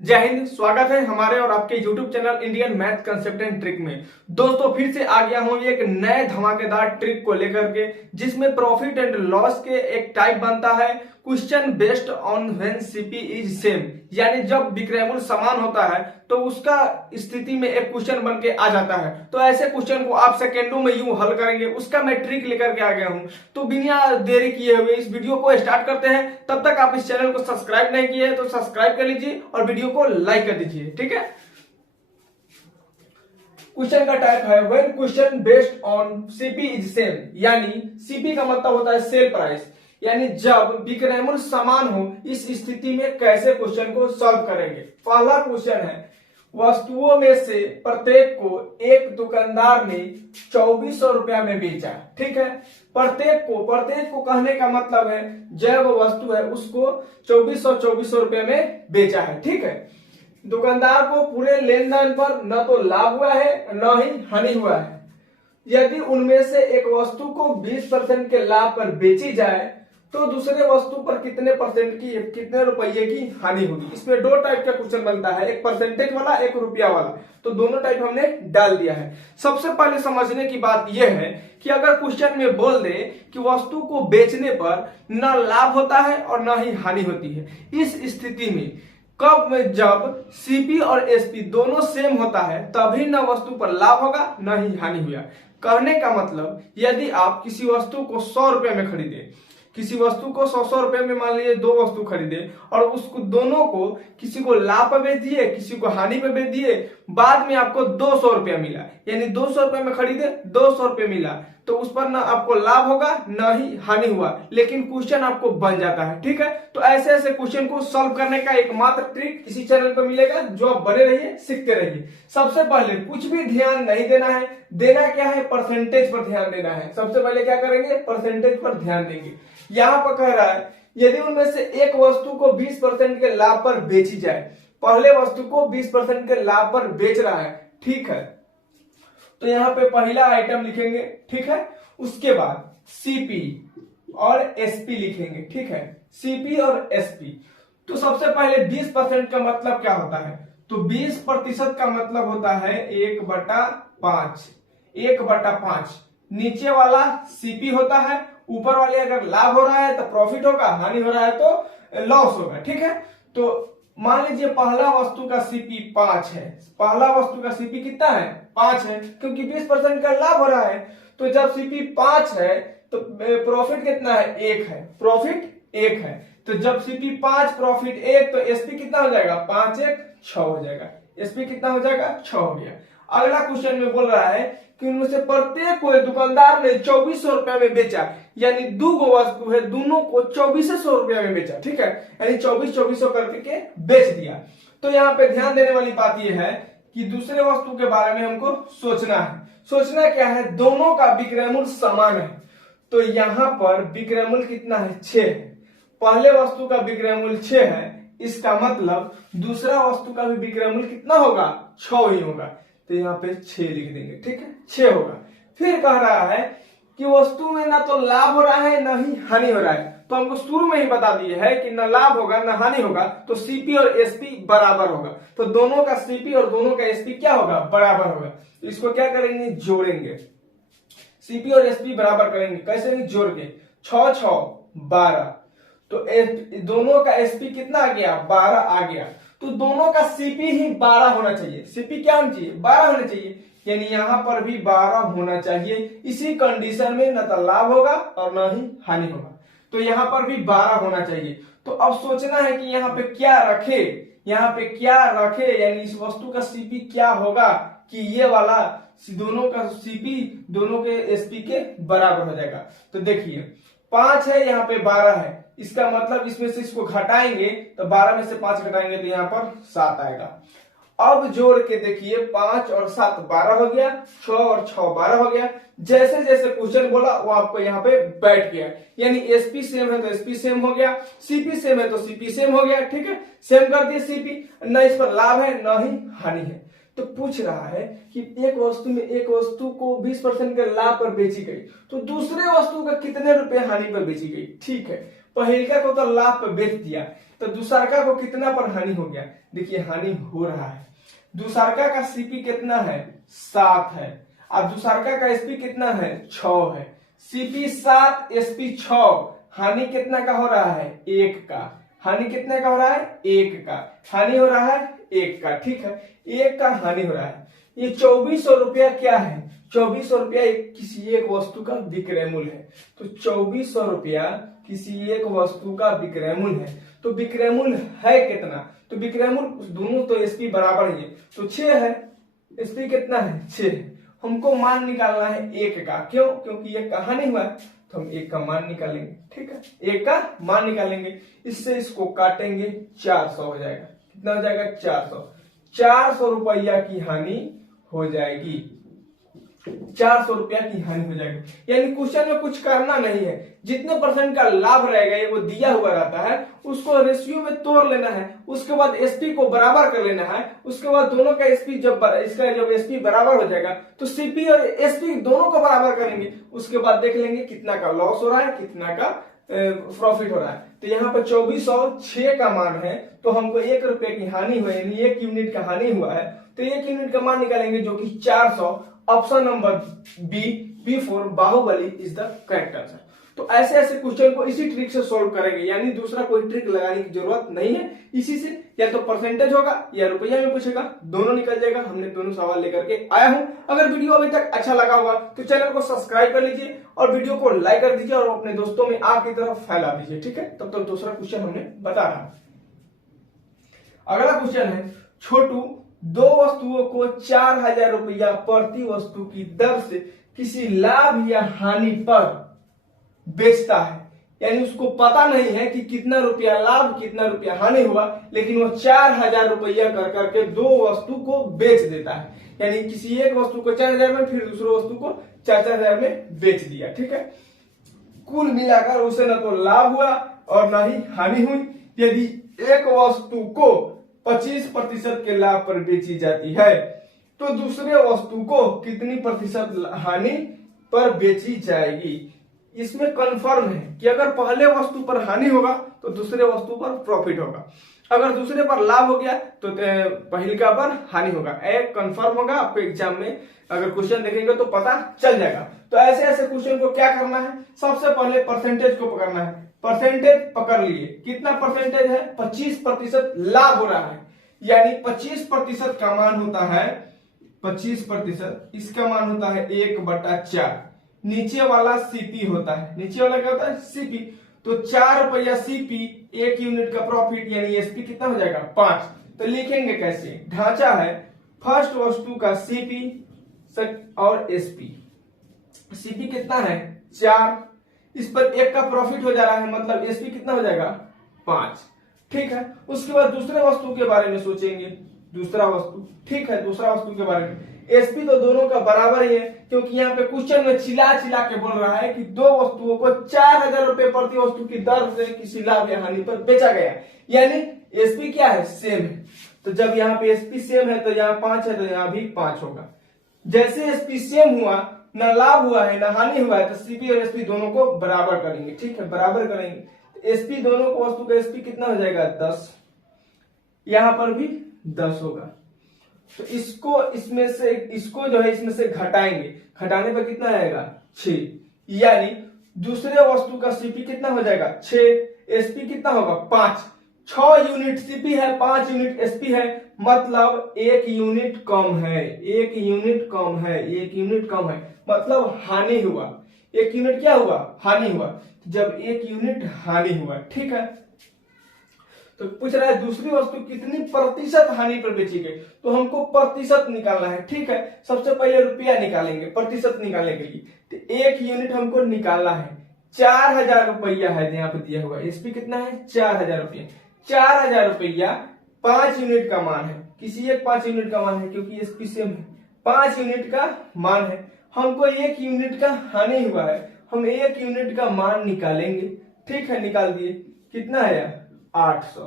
जय हिंद। स्वागत है हमारे और आपके YouTube channel Indian math concept and trick में। दोस्तों फिर से आ गया हूं एक नए धमाकेदार ट्रिक को लेकर के, जिसमें प्रॉफिट एंड लॉस के एक टाइप बनता है question based on when CP is same, यानी जब विक्रय मूल्य समान होता है तो उसका स्थिति में एक क्वेश्चन बन के आ जाता है। तो ऐसे क्वेश्चन को आप सेकेंडों में यूं हल करेंगे, उसका मैं ट्रिक लेकर के आ गया हूं। तो बिना देरी किए हुए इस वीडियो को स्टार्ट करते हैं। तब तक आप इस चैनल को सब्सक्राइब नहीं किए हैं तो सब्सक्राइब कर लीजिए और वीडियो को लाइक कर दीजिए, ठीक है। क्वेश्चन का टाइप है when question based on CP is same, यानी सीपी का मतलब होता है सेल प्राइस, यानी जब विक्रय मूल्य समान हो इस स्थिति में कैसे क्वेश्चन को सॉल्व करेंगे। पहला क्वेश्चन है, वस्तुओं में से प्रत्येक को एक दुकानदार ने 2400 रुपया में बेचा, ठीक है। प्रत्येक को कहने का मतलब है जब वस्तु है उसको 2400 रुपया में बेचा है, ठीक है। दुकानदार को पूरे लेन देन पर न तो लाभ हुआ है न ही हानि हुआ है। यदि उनमें से एक वस्तु को 20% के लाभ पर बेची जाए तो दूसरे वस्तु पर कितने रुपये की हानि होगी। इसमें दो टाइप का क्वेश्चन बनता है, एक परसेंटेज वाला एक रुपया वाला। तो दोनों टाइप हमने डाल दिया है। सबसे पहले समझने की बात यह है कि अगर क्वेश्चन में बोल दे कि वस्तु को बेचने पर न लाभ होता है और न ही हानि होती है, इस स्थिति में जब सीपी और एसपी दोनों सेम होता है तभी न वस्तु पर लाभ होगा न ही हानि हुआ। कहने का मतलब यदि आप किसी वस्तु को 100 रुपए में खरीदे, किसी वस्तु को 100 रुपए में मान लीजिए दो वस्तु खरीदे और उसको दोनों को किसी को लाभ पे बेच दिए किसी को हानि पे बेच दिए, बाद में आपको 200 रुपया मिला, यानी 200 रुपए में खरीदे 200 रुपये मिला, तो उस पर ना आपको लाभ होगा न ही हानि हुआ, लेकिन क्वेश्चन आपको बन जाता है, ठीक है। तो ऐसे ऐसे क्वेश्चन को सॉल्व करने का एकमात्र ट्रिक इसी चैनल पर मिलेगा, जो आप बने रहिए सीखते रहिए। सबसे पहले कुछ भी ध्यान नहीं देना है, देना क्या है, परसेंटेज पर ध्यान देना है। सबसे पहले क्या करेंगे, परसेंटेज पर ध्यान देंगे। यहाँ पर कह रहा है यदि उनमें से एक वस्तु को 20% के लाभ पर बेची जाए, पहले वस्तु को 20% के लाभ पर बेच रहा है, ठीक है। तो यहाँ पे पहला आइटम लिखेंगे, ठीक है। उसके बाद सीपी और एसपी लिखेंगे, ठीक है। सीपी और एसपी। तो सबसे पहले 20% का मतलब क्या होता है, तो 20% का मतलब होता है 1/5। 1/5 नीचे वाला सीपी होता है, ऊपर वाले अगर लाभ हो रहा है तो प्रॉफिट होगा, हानि हो रहा है तो लॉस होगा, ठीक है। तो मान लीजिए पहला वस्तु का सीपी 5 है, पहला वस्तु का सीपी कितना है, 5 है, क्योंकि 20% का लाभ हो रहा है। तो जब सीपी 5 है तो प्रॉफिट कितना है, 1 है, प्रॉफिट 1 है। तो जब सीपी 5 प्रॉफिट 1 तो एसपी कितना हो जाएगा, 5 1 6 हो जाएगा। एसपी कितना हो जाएगा, 6 हो गया। अगला क्वेश्चन में बोल रहा है कि उनमें से प्रत्येक को दुकानदार ने 2400 रुपया में बेचा, यानी दो वस्तु है, दोनों को 2400 रुपया में बेचा, ठीक है। यानी 2400 करके बेच दिया। तो यहाँ पे ध्यान देने वाली बात यह है कि दूसरे वस्तु के बारे में हमको सोचना है। सोचना क्या है, दोनों का विक्रय मूल्य समान है। तो यहाँ पर विक्रय मूल्य कितना है, 6 है। पहले वस्तु का विक्रय मूल्य 6 है, इसका मतलब दूसरा वस्तु का भी विक्रय मूल्य कितना होगा, 6 ही होगा। तो यहाँ पे 6 लिख देंगे, ठीक है, 6 होगा। फिर कह रहा है कि वस्तु में ना तो लाभ हो रहा है ना ही हानि हो रहा है। तो हमको शुरू में ही बता दिए है कि ना लाभ होगा ना हानि होगा, तो सीपी और एसपी बराबर होगा। तो दोनों का सीपी और दोनों का एसपी क्या होगा, बराबर होगा। तो इसको क्या करेंगे, जोड़ेंगे। सीपी और एसपी बराबर करेंगे, कैसे नहीं, जोड़ के 6 6 12। तो दोनों का एसपी कितना आ गया, 12 आ गया। तो दोनों का सीपी ही 12 होना चाहिए। सीपी क्या होना चाहिए, 12 होना चाहिए, यानी यहां पर भी 12 होना चाहिए। इसी कंडीशन में न तो लाभ होगा और न ही हानि होगा। तो यहाँ पर भी 12 होना चाहिए। तो अब सोचना है कि यहाँ पे क्या रखे, यहाँ पे क्या रखे, यानी इस वस्तु का सीपी क्या होगा कि ये वाला दोनों का सीपी दोनों के एसपी के बराबर हो जाएगा। तो देखिए 5 है, यहाँ पे 12 है, इसका मतलब इसमें से इसको घटाएंगे तो 12 में से 5 घटाएंगे तो यहाँ पर 7 आएगा। अब जोड़ के देखिए 5 और 7 12 हो गया, 6 और 6 12 हो गया। जैसे जैसे क्वेश्चन बोला वो आपको यहाँ पे बैठ गया, यानी एसपी सेम है तो एसपी सेम हो गया, सीपी सेम है तो सीपी सेम हो गया, ठीक है। सेम कर दिए सीपी, न इस पर लाभ है न ही हानि है। तो पूछ रहा है कि एक वस्तु को 20% के लाभ पर बेची गई, तो दूसरे वस्तु का कितने रुपए हानि पर बेची गई, ठीक है। पहले को तो लाभ पर बेच दिया, तो दूसरका को कितना पर हानि हो गया, देखिए हानि हो रहा है। दूसरका का सीपी कितना है 7 है, अब दूसरका का एसपी कितना है 6 है। सीपी 7 एसपी 6, हानि कितना का हो रहा है 1 का। हानि कितने का हो रहा है 1 का, हानि हो रहा है 1 का, ठीक है 1 का हानि हो रहा है। ये 2400 रुपया क्या है, 2400 रुपया किसी एक वस्तु का विक्रय मूल्य है। तो 2400 रुपया किसी एक वस्तु का विक्रय मूल्य है। तो विक्रय मूल्य है कितना, तो विक्रय मूल्य दोनों तो एसपी बराबर ही है, तो 6 है। एसपी कितना है 6 है। हमको मान निकालना है 1 का, क्यों, क्योंकि 1 का हानि हुआ है, तो हम 1 का मान निकालेंगे, ठीक है 1 का मान निकालेंगे। इससे इसको काटेंगे 400 हो जाएगा, कितना हो जाएगा 400 रुपया की हानि हो जाएगी, 400 रुपया की हानि हो जाएगी। यानी क्वेश्चन में कुछ करना नहीं है, जितने परसेंट का लाभ रहेगा ये वो दिया हुआ रहता है, उसको रेशियो में तोड़ लेना है, उसके बाद एसपी को बराबर कर लेना है। उसके बाद दोनों का एसपी जब एसपी बराबर हो जाएगा तो सीपी और एसपी दोनों को बराबर करेंगे। उसके बाद देख लेंगे कितना का लॉस हो रहा है, कितना का प्रॉफिट हो रहा है। तो यहाँ पर 2406 का मान है, तो हमको 1 रुपए की हानि हुई, यानी 1 यूनिट का हानि हुआ है, तो 1 यूनिट का मान निकालेंगे जो कि 400। Option number B four Baahubali is the correct answer. तो ऐसे ऐसे क्वेश्चन को इसी ट्रिक से सॉल्व करेंगे, यानी दूसरा कोई ट्रिक लगाने की जरूरत नहीं है। इसी से या तो परसेंटेज होगा या रुपया में पूछेगा, दोनों निकल जाएगा। हमने दोनों सवाल लेकर के आया हूं। अगर वीडियो अभी तक अच्छा लगा होगा तो चैनल को सब्सक्राइब कर लीजिए और वीडियो को लाइक कर दीजिए और अपने दोस्तों में आग की तरफ फैला दीजिए, ठीक है। तब तक दूसरा क्वेश्चन हमने बता रहा। अगला क्वेश्चन है, छोटू 2 वस्तुओं को 4000 रुपया प्रति वस्तु की दर से किसी लाभ या हानि पर बेचता है। यानी उसको पता नहीं है कि कितना रुपया लाभ कितना रुपया हानि हुआ, लेकिन वो 4000 रुपया कर करके 2 वस्तु को बेच देता है। यानी किसी एक वस्तु को 4000 में, फिर दूसरे वस्तु को 4000 में बेच दिया, ठीक है। कुल मिलाकर उसे न तो लाभ हुआ और न ही हानि हुई। यदि एक वस्तु को 25% के लाभ पर बेची जाती है तो दूसरे वस्तु को कितनी प्रतिशत हानि पर बेची जाएगी। इसमें कंफर्म है कि अगर पहले वस्तु पर हानि होगा तो दूसरे वस्तु पर प्रॉफिट होगा, अगर दूसरे पर लाभ हो गया तो पहले का पर हानि होगा। एक कंफर्म होगा, आपको एग्जाम में अगर क्वेश्चन देखेंगे तो पता चल जाएगा। तो ऐसे ऐसे क्वेश्चन को क्या करना है, सबसे पहले परसेंटेज को पकड़ना है। परसेंटेज पकड़ लिए, कितना परसेंटेज है 25% लाभ हो रहा है, यानी 25% का मान होता है 25%, इसका मान होता है 1/4। नीचे वाला सीपी होता है, नीचे वाला क्या होता है सीपी। तो 4 रुपया सीपी, 1 यूनिट का प्रॉफिट, यानी एसपी कितना हो जाएगा 5। तो लिखेंगे कैसे, ढांचा है फर्स्ट वस्तु का सीपी और एसपी। सीपी कितना है 4, इस पर 1 का प्रॉफिट हो जा रहा है, मतलब एसपी कितना हो जाएगा 5, ठीक है। उसके बाद दूसरे वस्तु के बारे में सोचेंगे, दूसरा वस्तु, ठीक है। दूसरा वस्तु के बारे में एसपी तो दोनों का बराबर ही है, क्योंकि यहाँ पे क्वेश्चन में चिल्ला चिल्ला के बोल रहा है कि 2 वस्तुओं को 4000 रुपए प्रति वस्तु की दर से किसी लाभ या हानि पर बेचा गया, यानी एसपी क्या है सेम है। तो जब यहाँ पे एसपी सेम है तो यहाँ 5 है, तो यहाँ भी 5 होगा। जैसे एसपी सेम हुआ, न लाभ हुआ है न हानि हुआ है, तो सीपी और एसपी दोनों को बराबर करेंगे, ठीक है, बराबर करेंगे। एसपी दोनों को वस्तु का एसपी कितना हो जाएगा 10, यहां पर भी 10 होगा। तो इसको इसमें से, इसको जो है इसमें से घटाएंगे, घटाने पर कितना आएगा 6, यानी दूसरे वस्तु का सीपी कितना हो जाएगा 6, एसपी कितना होगा 5। 6 यूनिट सीपी है, 5 यूनिट एसपी है, मतलब 1 यूनिट कम है, 1 यूनिट कम है, 1 यूनिट कम है, मतलब हानि हुआ। 1 यूनिट क्या हुआ हानि हुआ, जब 1 यूनिट हानि हुआ, ठीक है। तो पूछ रहा है दूसरी वस्तु कितनी प्रतिशत हानि पर बेची गई, तो हमको प्रतिशत निकालना है, ठीक है। सबसे पहले रुपया निकालेंगे प्रतिशत निकालने के लिए, तो 1 यूनिट हमको निकालना है। 4000 रुपया है यहाँ पे दिया हुआ, एसपी कितना है 4000 रुपया। 4000 रुपया 5 यूनिट का मान है, किसी एक 5 यूनिट का मान है, क्योंकि एसपी सेम है, 5 यूनिट का मान है। हमको 1 यूनिट का हानि हुआ है, हम 1 यूनिट का मान निकालेंगे, ठीक है। निकाल दिए, कितना है 800।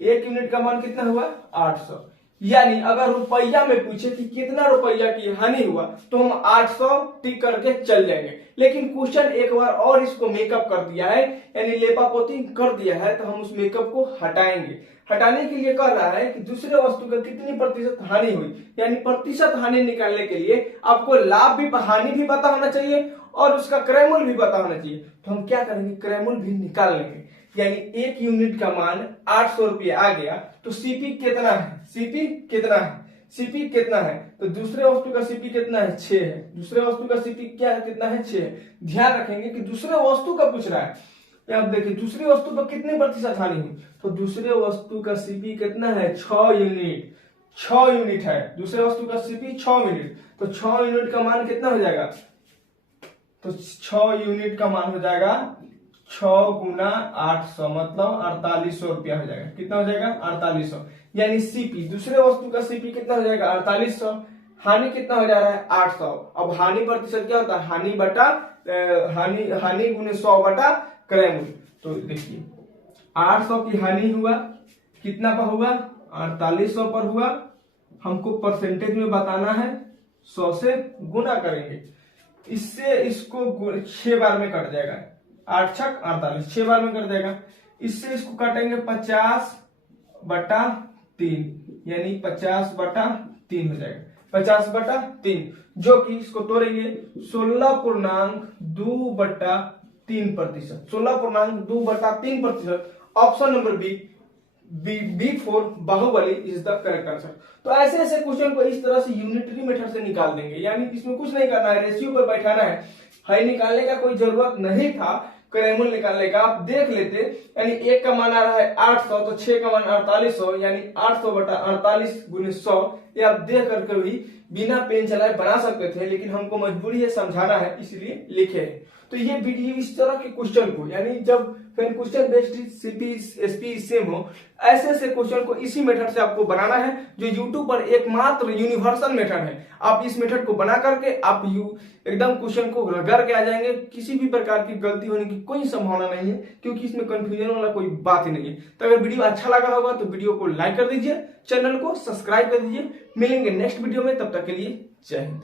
1 यूनिट का मान कितना हुआ 800, यानी अगर रुपया में पूछे कि कितना रुपया की हानि हुआ तो हम 800 टिक करके चल जाएंगे। लेकिन क्वेश्चन एक बार और इसको मेकअप कर दिया है, यानी लेपापोती कर दिया है, तो हम उस मेकअप को हटाएंगे। हटाने के लिए कह रहा है कि दूसरे वस्तु का कितनी प्रतिशत हानि हुई, यानी प्रतिशत हानि निकालने के लिए आपको लाभ भी हानि भी पता होना चाहिए और उसका क्रय मूल्य भी पता होना चाहिए। तो हम क्या करेंगे, क्रय मूल्य भी निकाल लेंगे। यानी एक यूनिट का मान 800 रुपये आ गया तो सीपी कितना है, सीपी कितना है, सीपी कितना है, तो दूसरे वस्तु का सीपी कितना है, 6 है। दूसरे वस्तु का सीपी क्या है, कितना है, 6 है। ध्यान रखेंगे कि दूसरे वस्तु का पूछ रहा है। आप देखिए दूसरी वस्तु पर कितने प्रतिशत हानि हुई, तो दूसरे वस्तु का सीपी कितना है, 6 यूनिट, 6 यूनिट है। दूसरे वस्तु का सीपी 6 यूनिट, तो 6 यूनिट का मान कितना हो जाएगा, तो 6 यूनिट का मान हो जाएगा 6 गुना 800 मतलब 4800 रुपया हो जाएगा। कितना हो जाएगा, 4800। यानी सीपी दूसरे वस्तु का सीपी कितना हो जाएगा, 4800। हानि कितना हो जा रहा है, 800। अब हानि प्रतिशत क्या होता है, हानि बटा हानि गुने 100 बटा क्रय मूल्य। तो देखिए 800 की हानि हुआ, कितना पर हुआ, 4800 पर हुआ। हमको परसेंटेज में बताना है, 100 से गुना करेंगे। इससे इसको 6 बार में कट जाएगा, 8 छक 48, 6 बार में कट जाएगा। इससे इसको काटेंगे 50 बटा 3, यानी 50 बटा 3 हो जाएगा, 50 बटा 3, जो कि इसको तोड़ेंगे 16.2 बटा 3%, 16.2 बटा 3%। Option number B 4 Baahubali is the correct answer. तो ऐसे ऐसे क्वेश्चन को इस तरह से यूनिटरी मेथड से निकाल देंगे, यानी इसमें कुछ नहीं करना है, रेशियो पर बैठाना है निकालने का कोई जरूरत नहीं था। क्रय मूल्य निकालने का आप देख लेते, यानी एक का मान आ रहा है 800 तो 6 का मान 4800, यानी 800 बटा 48 गुने 100। ये आप देख करके भी बिना पेन चलाए बना सकते थे, लेकिन हमको मजबूरी है समझाना है इसलिए लिखे है। तो ये वीडियो इस तरह के क्वेश्चन को, यानी जब question based CP SP same हो, ऐसे ऐसे क्वेश्चन को इसी मेथड से आपको बनाना है, जो यूट्यूब पर एकमात्र यूनिवर्सल मेथड है। आप इस मेथड को बना करके आप एकदम क्वेश्चन को रगड़ के आ जाएंगे। किसी भी प्रकार की गलती होने की कोई संभावना नहीं है, क्योंकि इसमें कंफ्यूजन वाला कोई बात ही नहीं है। तो अगर वीडियो अच्छा लगा होगा तो वीडियो को लाइक कर दीजिए, चैनल को सब्सक्राइब कर दीजिए। मिलेंगे नेक्स्ट वीडियो में, तब तक के लिए जय हिंद।